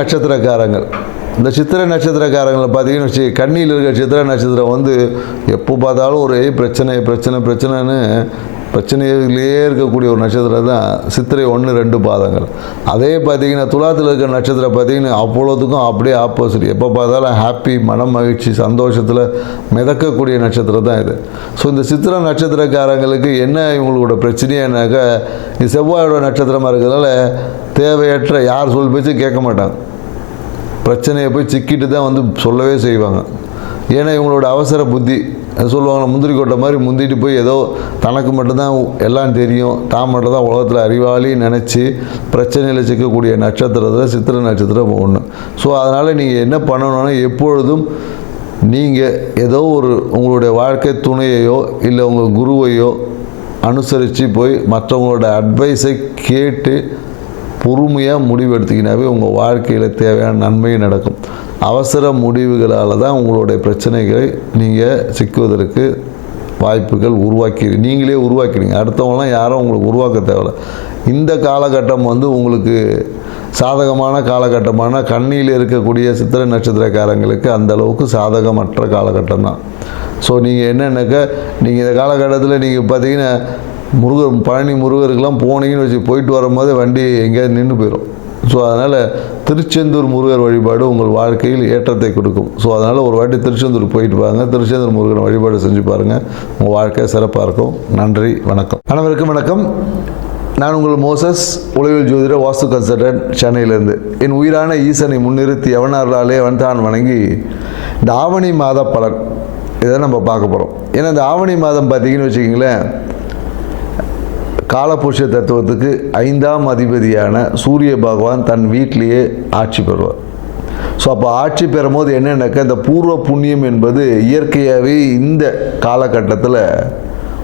நட்சத்திரக்காரங்கள். இந்த சித்திரை நட்சத்திரக்காரங்களை பார்த்தீங்கன்னு வச்சு கண்ணியில் இருக்கிற சித்திரை நட்சத்திரம் வந்து எப்போ பார்த்தாலும் ஒரு பிரச்சனை பிரச்சனை பிரச்சனைன்னு பிரச்சனையிலேயே இருக்கக்கூடிய ஒரு நட்சத்திரம் தான் சித்திரை ஒன்று ரெண்டு பாதங்கள். அதே பார்த்தீங்கன்னா துலாத்தில் இருக்கிற நட்சத்திரம் பார்த்தீங்கன்னா அவ்வளோத்துக்கும் அப்படியே ஆப்போசிட் எப்போ பார்த்தாலும் ஹாப்பி மனம் மகிழ்ச்சி சந்தோஷத்தில் மிதக்கக்கூடிய நட்சத்திரம் தான் இது. ஸோ இந்த சித்திர நட்சத்திரக்காரங்களுக்கு என்ன இவங்களோட பிரச்சனையானாக்கா இது செவ்வாயோட நட்சத்திரமாக இருக்கிறதால தேவையற்ற யார் சொல் பேச்சும் கேட்க மாட்டாங்க. பிரச்சனையை போய் சிக்கிட்டு தான் வந்து சொல்லவே செய்வாங்க. ஏன்னா இவங்களோட அவசர புத்தி சொல்லுவாங்க முந்திரி கொட்டை மாதிரி முந்திட்டு போய் ஏதோ தனக்கு மட்டும்தான் எல்லாம் தெரியும். தான் மட்டும் தான் உலகத்தில் அறிவாளி நினச்சி பிரச்சனையில் சிக்கக்கூடிய நட்சத்திரத்தில் சித்திர நட்சத்திரம் ஒன்று ஸோ அதனால் நீங்கள் என்ன பண்ணணும்னா எப்பொழுதும் நீங்கள் ஏதோ ஒரு உங்களுடைய வாழ்க்கை துணையையோ இல்லை உங்கள் குருவையோ அனுசரித்து போய் மற்றவங்களோட அட்வைஸை கேட்டு பொறுமையாக முடிவு எடுத்திங்கனாவே உங்கள் வாழ்க்கையில் தேவையான நன்மை நடக்கும். அவசர முடிவுகளால் தான் உங்களுடைய பிரச்சனைகளை நீங்கள் சிக்குவதற்கு வாய்ப்புகள் உருவாக்கி நீங்களே உருவாக்கிறீங்க அடுத்தவங்களாம் யாரும் உங்களுக்கு உருவாக்க தேவையில்ல. இந்த காலகட்டம் வந்து உங்களுக்கு சாதகமான காலகட்டமான கண்ணியில் இருக்கக்கூடிய சித்திரை நட்சத்திரக்காரங்களுக்கு அந்த அளவுக்கு சாதகமற்ற காலகட்டம் தான் ஸோ நீங்கள் என்னென்னாக்கா நீங்கள் இந்த காலகட்டத்தில் நீங்கள் பார்த்தீங்கன்னா முருகர் பழனி முருகருக்கெல்லாம் போனீங்கன்னு வச்சு போயிட்டு வரும்போது வண்டி எங்கேயாவது நின்று போயிடும் ஸோ அதனால் திருச்செந்தூர் முருகர் வழிபாடு உங்கள் வாழ்க்கையில் ஏற்றத்தை கொடுக்கும். ஸோ அதனால் ஒரு வாட்டி திருச்செந்தூர் போயிட்டு பாருங்கள் திருச்செந்தூர் முருகன் வழிபாடு செஞ்சு பாருங்கள் உங்கள் வாழ்க்கை சிறப்பாக இருக்கும். நன்றி வணக்கம். அனைவருக்கும் வணக்கம். நான் உங்கள் மோசஸ் உளவியல் ஜோதிட வாஸ்து கன்சல்டன்ட் சென்னையிலேருந்து. என் உயிரான ஈசனை முன்னிறுத்தி எவனார்களாலே அவன் தான் வணங்கி இந்த ஆவணி மாத பலன் இதை நம்ம பார்க்க போகிறோம் ஏன்னா இந்த ஆவணி மாதம் பார்த்தீங்கன்னு வச்சுக்கிங்களேன் காலபுருஷ தத்துவத்துக்கு ஐந்தாம் அதிபதியான சூரிய பகவான் தன் வீட்டிலேயே ஆட்சி பெறுவார். ஸோ அப்போ ஆட்சி பெறும்போது என்னென்னாக்கா இந்த பூர்வ புண்ணியம் என்பது இயற்கையாகவே இந்த காலகட்டத்தில்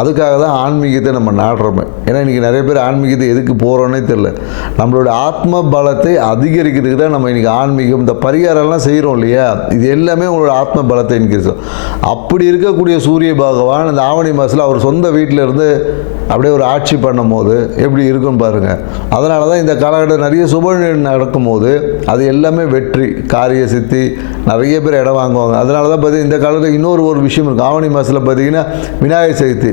அதுக்காக தான் ஆன்மீகத்தை நம்ம நாடுறோமே. ஏன்னா இன்றைக்கி நிறைய பேர் ஆன்மீகத்தை எதுக்கு போகிறோன்னே தெரில நம்மளோட ஆத்ம பலத்தை அதிகரிக்கிறதுக்கு தான் நம்ம இன்றைக்கி ஆன்மீகம் இந்த பரிகாரம்லாம் செய்கிறோம் இல்லையா? இது எல்லாமே உங்களோட ஆத்ம பலத்தை இன்க்ரீஸ் அப்படி இருக்கக்கூடிய சூரிய பகவான் இந்த ஆவணி மாதத்தில் அவர் சொந்த வீட்டில் இருந்து அப்படியே ஒரு ஆட்சி பண்ணும் போது எப்படி இருக்குன்னு பாருங்கள் அதனால தான் இந்த காலகட்டம் நிறைய சுப நடக்கும்போது அது எல்லாமே வெற்றி காரிய சித்தி நிறைய பேர் இடம் வாங்குவாங்க. அதனால தான் பார்த்தீங்கன்னா இந்த காலத்தில் இன்னொரு ஒரு விஷயம் இருக்குது ஆவணி மாதத்தில் பார்த்தீங்கன்னா விநாயகர் சதுர்த்தி.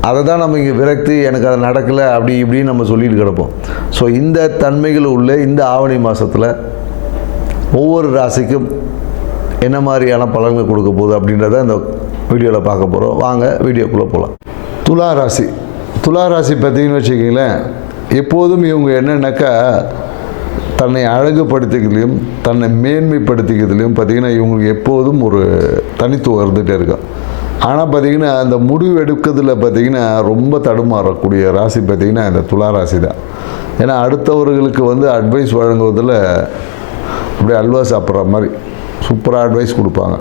அதை தான் நம்ம இங்கே விரக்தி எனக்கு அது நடக்கலை அப்படி இப்படின்னு நம்ம சொல்லிட்டு கிடப்போம். ஸோ இந்த தன்மைகள் உள்ள இந்த ஆவணி மாதத்தில் ஒவ்வொரு ராசிக்கும் என்ன மாதிரியான பலன்கள் கொடுக்க போகுது அப்படின்றத இந்த வீடியோவில் பார்க்க போகிறோம் வாங்க வீடியோக்குள்ளே போகலாம் துலா ராசி. துலா ராசி பார்த்தீங்கன்னு வச்சுக்கிங்களேன் எப்போதும் இவங்க என்னென்னாக்கா தன்னை அழகுபடுத்திக்கிறதுலையும் தன்னை மேன்மைப்படுத்திக்கிறதுலையும் பார்த்திங்கன்னா இவங்களுக்கு எப்போதும் ஒரு தனித்துவம் இருந்துகிட்டே இருக்கும் ஆனால் பார்த்திங்கன்னா அந்த முடிவு எடுக்கிறதுல பார்த்திங்கன்னா ரொம்ப தடுமாறக்கூடிய ராசி பார்த்திங்கன்னா இந்த துலா ராசி தான். ஏன்னா அடுத்தவர்களுக்கு வந்து அட்வைஸ் வழங்குவதில் அப்படியே அல்வா சாப்பிட்ற மாதிரி சூப்பராக அட்வைஸ் கொடுப்பாங்க.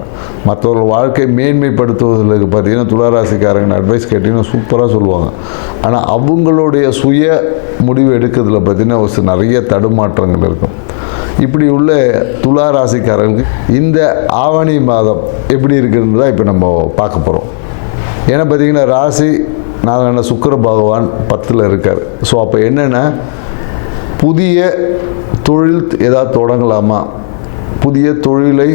மற்றவர்கள் வாழ்க்கை மேன்மைப்படுத்துவதில் பார்த்தீங்கன்னா துளாராசிக்காரங்க அட்வைஸ் கேட்டிங்கன்னா சூப்பராக சொல்லுவாங்க. ஆனால் அவங்களுடைய சுய முடிவு எடுக்கிறதுல பார்த்தீங்கன்னா ஒரு நிறைய தடுமாற்றங்கள் இருக்கும். இப்படி உள்ள துலா ராசிக்காரங்களுக்கு இந்த ஆவணி மாதம் எப்படி இருக்குன்னு தான் இப்போ நம்ம பார்க்க போகிறோம் ஏன்னா பார்த்தீங்கன்னா ராசி நாராயண சுக்கர பகவான் பத்தில் இருக்கார். ஸோ அப்போ என்னென்னா புதிய தொழில் ஏதாவது தொடங்கலாமா? புதிய தொழிலை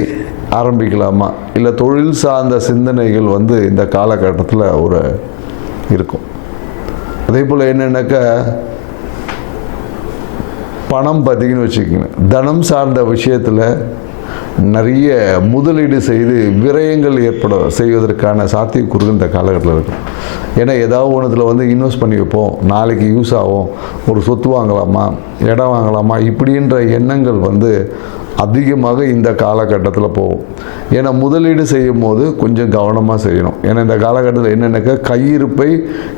ஆரம்பிக்கலாமா? இல்லை தொழில் சார்ந்த சிந்தனைகள் வந்து இந்த காலகட்டத்தில் ஒரு இருக்கும். அதே போல் என்னென்னாக்கா பணம் பார்த்தீங்கன்னு வச்சுக்கோங்க. தனம் சார்ந்த விஷயத்தில் நிறைய முதலீடு செய்து விரயங்கள் ஏற்பட செய்வதற்கான சாத்தியக்கூறுகள் இந்த காலகட்டத்தில் இருக்கும். ஏன்னா ஏதாவது ஒன்றுத்தில் வந்து இன்வெஸ்ட் பண்ணி வைப்போம். நாளைக்கு யூஸ் ஆகும். ஒரு சொத்து வாங்கலாமா? இடம் வாங்கலாமா? இப்படின்ற எண்ணங்கள் வந்து அதிகமாக இந்த காலகட்டத்தில் போகும். ஏன்னா முதலீடு செய்யும் போது கொஞ்சம் கவனமாக செய்யணும். ஏன்னா இந்த காலகட்டத்தில் என்னென்னாக்கா? கையிருப்பை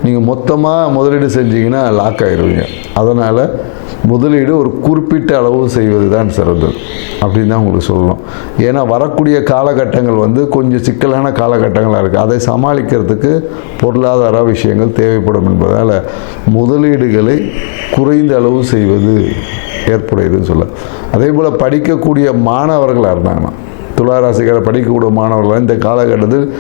நீங்கள் மொத்தமாக முதலீடு செஞ்சீங்கன்னா லாக் ஆகிடுவீங்க அதனால் முதலீடு ஒரு குறிப்பிட்ட அளவு செய்வது தான் சிறந்தது. அப்படின்னு தான் உங்களுக்கு சொல்லணும். ஏன்னா வரக்கூடிய காலகட்டங்கள் வந்து கொஞ்சம் சிக்கலான காலகட்டங்களாக இருக்குது அதை சமாளிக்கிறதுக்கு பொருளாதார விஷயங்கள் தேவைப்படும் என்பதால் முதலீடுகளை குறைந்த அளவு செய்வது ஏற்புடையதுன்னு சொல்ல. அதே போல் படிக்கக்கூடிய மாணவர்களாக இருந்தாங்கன்னா துளாராசிக்கார படிக்கக்கூடிய மாணவர்கள் இந்த காலகட்டத்தில்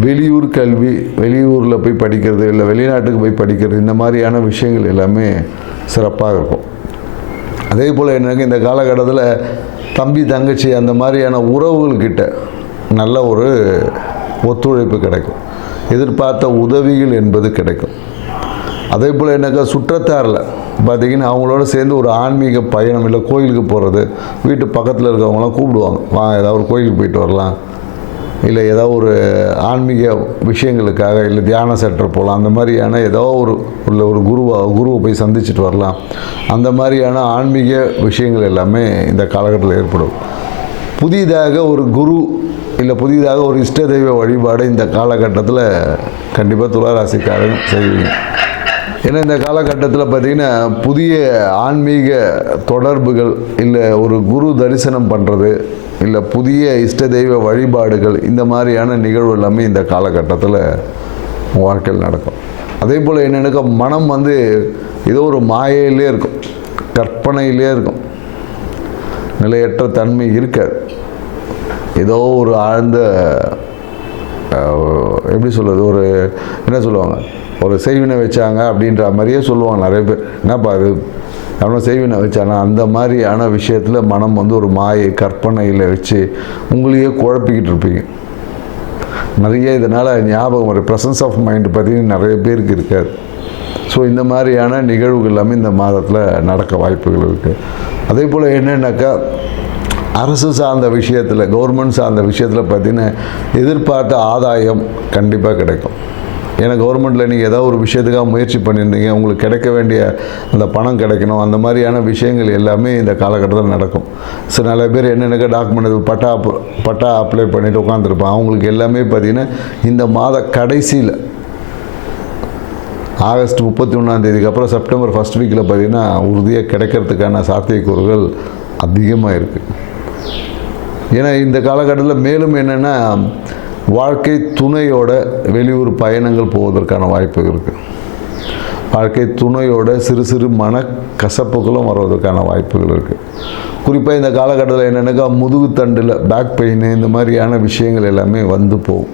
வெளியூர் கல்வி வெளியூரில் போய் படிக்கிறது இல்லை வெளிநாட்டுக்கு போய் படிக்கிறது இந்த மாதிரியான விஷயங்கள் எல்லாமே சிறப்பாக இருக்கும். அதே போல் என்னங்க இந்த காலகட்டத்தில் தம்பி தங்கச்சி அந்த மாதிரியான உறவுகள்கிட்ட நல்ல ஒரு ஒத்துழைப்பு கிடைக்கும். எதிர்பார்த்த உதவிகள் என்பது கிடைக்கும். அதே போல் என்னக்கா சுற்றத்தாரில் பார்த்தீங்கன்னா அவங்களோட சேர்ந்து ஒரு ஆன்மீக பயணம் இல்லை கோயிலுக்கு போகிறது வீட்டு பக்கத்தில் இருக்கவங்களாம் கூப்பிடுவாங்க. வா ஏதாவது ஒரு கோயிலுக்கு போயிட்டு வரலாம். இல்லை ஏதோ ஒரு ஆன்மீக விஷயங்களுக்காக இல்லை தியான சென்டர் போகலாம். அந்த மாதிரியான ஏதோ ஒரு உள்ள ஒரு குருவை குருவை போய் சந்திச்சுட்டு வரலாம். அந்த மாதிரியான ஆன்மீக விஷயங்கள் எல்லாமே இந்த காலகட்டத்தில் ஏற்படும். புதிதாக ஒரு குரு இல்லை புதிதாக ஒரு இஷ்ட தெய்வ வழிபாடு இந்த காலகட்டத்தில் கண்டிப்பாக துளாராசிக்காரன் செய்வீங்க. ஏன்னா இந்த காலகட்டத்தில் பார்த்திங்கன்னா புதிய ஆன்மீக தொடர்புகள் இல்லை ஒரு குரு தரிசனம் பண்ணுறது இல்லை புதிய இஷ்ட தெய்வ வழிபாடுகள் இந்த மாதிரியான நிகழ்வு எல்லாமே இந்த காலகட்டத்தில் வாழ்க்கையில் நடக்கும். அதே போல் என்னென்னக்கா மனம் வந்து ஏதோ ஒரு மாயையிலே இருக்கும் கற்பனையிலே இருக்கும். நிலையற்ற தன்மை இருக்காது. ஏதோ ஒரு ஆழ்ந்த எப்படி சொல்கிறது ஒரு என்ன சொல்லுவாங்க? ஒரு செய்வினை வச்சாங்க அப்படின்ற மாதிரியே சொல்லுவாங்க நிறைய பேர். என்னப்பா அது அவனை செய்வினை வச்சானா? அந்த மாதிரியான விஷயத்தில் மனம் வந்து ஒரு மாயை கற்பனையில் வச்சு உங்களையே குழப்பிக்கிட்டு இருப்பீங்க. நிறைய இதனால் ஞாபகம் ஒரு ப்ரெசன்ஸ் ஆஃப் மைண்டு பார்த்தீங்கன்னா நிறைய பேருக்கு இருக்காது. ஸோ இந்த மாதிரியான நிகழ்வுகள் எல்லாமே இந்த மாதத்தில் நடக்க வாய்ப்புகள் இருக்குது அதே போல் என்னென்னாக்கா அரசு சார்ந்த விஷயத்தில் கவர்மெண்ட் சார்ந்த விஷயத்தில் பார்த்தீங்கன்னா எதிர்பார்த்த ஆதாயம் கண்டிப்பாக கிடைக்கும். ஏன்னா கவர்மெண்ட்டில் நீங்கள் ஏதாவது ஒரு விஷயத்துக்காக முயற்சி பண்ணியிருந்தீங்க உங்களுக்கு கிடைக்க வேண்டிய அந்த பணம் கிடைக்கணும் அந்த மாதிரியான விஷயங்கள் எல்லாமே இந்த காலகட்டத்தில் நடக்கும். ஸோ நிறைய பேர் என்னென்னக்கா டாக்குமெண்ட் பட்டா பட்டா அப்ளை பண்ணிவிட்டு உட்காந்துருப்பான் அவங்களுக்கு எல்லாமே பார்த்திங்கன்னா இந்த மாத கடைசியில் ஆகஸ்ட் முப்பத்தி ஒன்றாந்தேதிக்கு அப்புறம் செப்டம்பர் ஃபஸ்ட் வீக்கில் பார்த்தீங்கன்னா உறுதியாக கிடைக்கிறதுக்கான சாத்தியக்கூறுகள் அதிகமாக இருக்குது ஏன்னா இந்த காலகட்டத்தில் மேலும் என்னென்னா வாழ்க்கை துணையோட வெளியூர் பயணங்கள் போவதற்கான வாய்ப்பு இருக்குது வாழ்க்கை துணையோட சிறு சிறு மன கசப்புகளும் வருவதற்கான வாய்ப்புகள் இருக்குது குறிப்பாக இந்த காலகட்டத்தில் என்னென்னாக்கா முதுகுத்தண்டில் பேக் பெயின் இந்த மாதிரியான விஷயங்கள் எல்லாமே வந்து போகும்.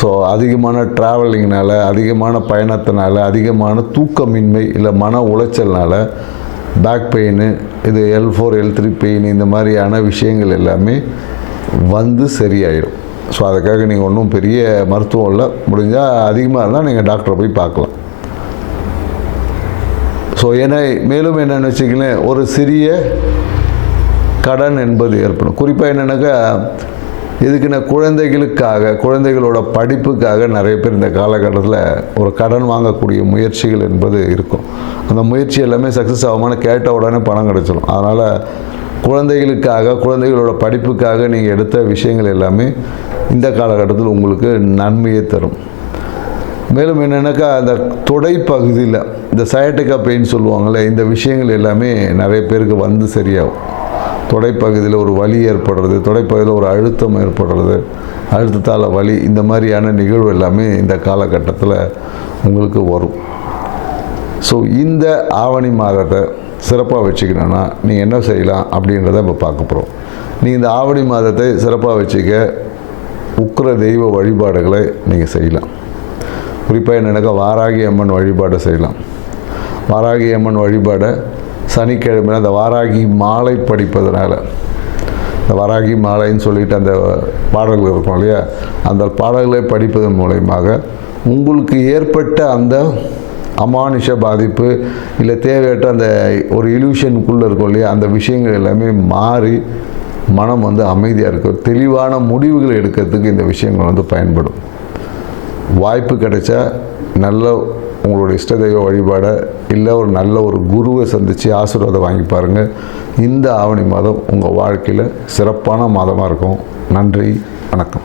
ஸோ அதிகமான ட்ராவலிங்னால அதிகமான பயணத்தினால அதிகமான தூக்கமின்மை இல்லை மன உளைச்சல்னால பேக் பெயின் இது L four L three pain இந்த மாதிரியான விஷயங்கள் எல்லாமே வந்து சரியாயிடும் ஸோ அதுக்காக நீங்கள் ஒன்றும் பெரிய மருத்துவம் இல்லை. முடிஞ்சால் அதிகமாக இருந்தால் நீங்கள் டாக்டரை போய் பார்க்கலாம். ஸோ ஏன்னா மேலும் என்னென்னு வச்சுக்கலேன் ஒரு சிறிய கடன் என்பது ஏற்படும். குறிப்பாக என்னென்னாக்கா இதுக்குன்னா குழந்தைகளுக்காக குழந்தைகளோட படிப்புக்காக நிறைய பேர் இந்த காலகட்டத்தில் ஒரு கடன் வாங்கக்கூடிய முயற்சிகள் என்பது இருக்கும். அந்த முயற்சி எல்லாமே சக்ஸஸ் ஆகுமான கேட்ட உடனே பணம் கிடச்சிடும் அதனால் குழந்தைகளுக்காக குழந்தைகளோட படிப்புக்காக நீங்கள் எடுத்த விஷயங்கள் எல்லாமே இந்த காலகட்டத்தில் உங்களுக்கு நன்மையை தரும். மேலும் என்னென்னாக்கா அந்த தொடை பகுதியில் இந்த சயட்டிக்கா பெயின் சொல்லுவாங்கள்ல இந்த விஷயங்கள் எல்லாமே நிறைய பேருக்கு வந்து சரியாகும். தொடைப்பகுதியில் ஒரு வலி ஏற்படுறது தொடைப்பகுதியில் ஒரு அழுத்தம் ஏற்படுறது அழுத்தத்தால் வலி இந்த மாதிரியான நிகழ்வு எல்லாமே இந்த காலகட்டத்தில் உங்களுக்கு வரும். ஸோ இந்த ஆவணி மாதத்தை சிறப்பாக வச்சுக்கணுன்னா நீங்கள் என்ன செய்யலாம் அப்படின்றத இப்போ பார்க்க போகிறோம் நீங்கள் இந்த ஆவணி மாதத்தை சிறப்பாக வச்சுக்க உக்கிர தெய்வ வழிபாடுகளை நீங்கள் செய்யலாம். குறிப்பாக என்னென்னாக்கா வாராகி அம்மன் வழிபாடை செய்யலாம். வாராகி அம்மன் வழிபாடை சனிக்கிழமை அந்த வாராகி மாலை படிப்பதனால இந்த வாராகி மாலைன்னு சொல்லிட்டு அந்த பாடல்கள் இருக்கும் இல்லையா? அந்த பாடல்களை படிப்பதன் மூலயமாக உங்களுக்கு ஏற்பட்ட அந்த அமானுஷ பாதிப்பு இல்லை தேவையற்ற அந்த ஒரு இல்யூஷனுக்குள்ளே இருக்கும் இல்லையா? அந்த விஷயங்கள் எல்லாமே மாறி மனம் வந்து அமைதியாக இருக்கும் தெளிவான முடிவுகளை எடுக்கிறதுக்கு இந்த விஷயங்கள் வந்து பயன்படும். வாய்ப்பு கிடைச்சா நல்ல உங்களுடைய இஷ்ட தெய்வ வழிபாடை இல்லை ஒரு நல்ல ஒரு குருவை சந்தித்து ஆசீர்வாதம் வாங்கி பாருங்கள் இந்த ஆவணி மாதம் உங்கள் வாழ்க்கையில் சிறப்பான மாதமாக இருக்கும். நன்றி வணக்கம்.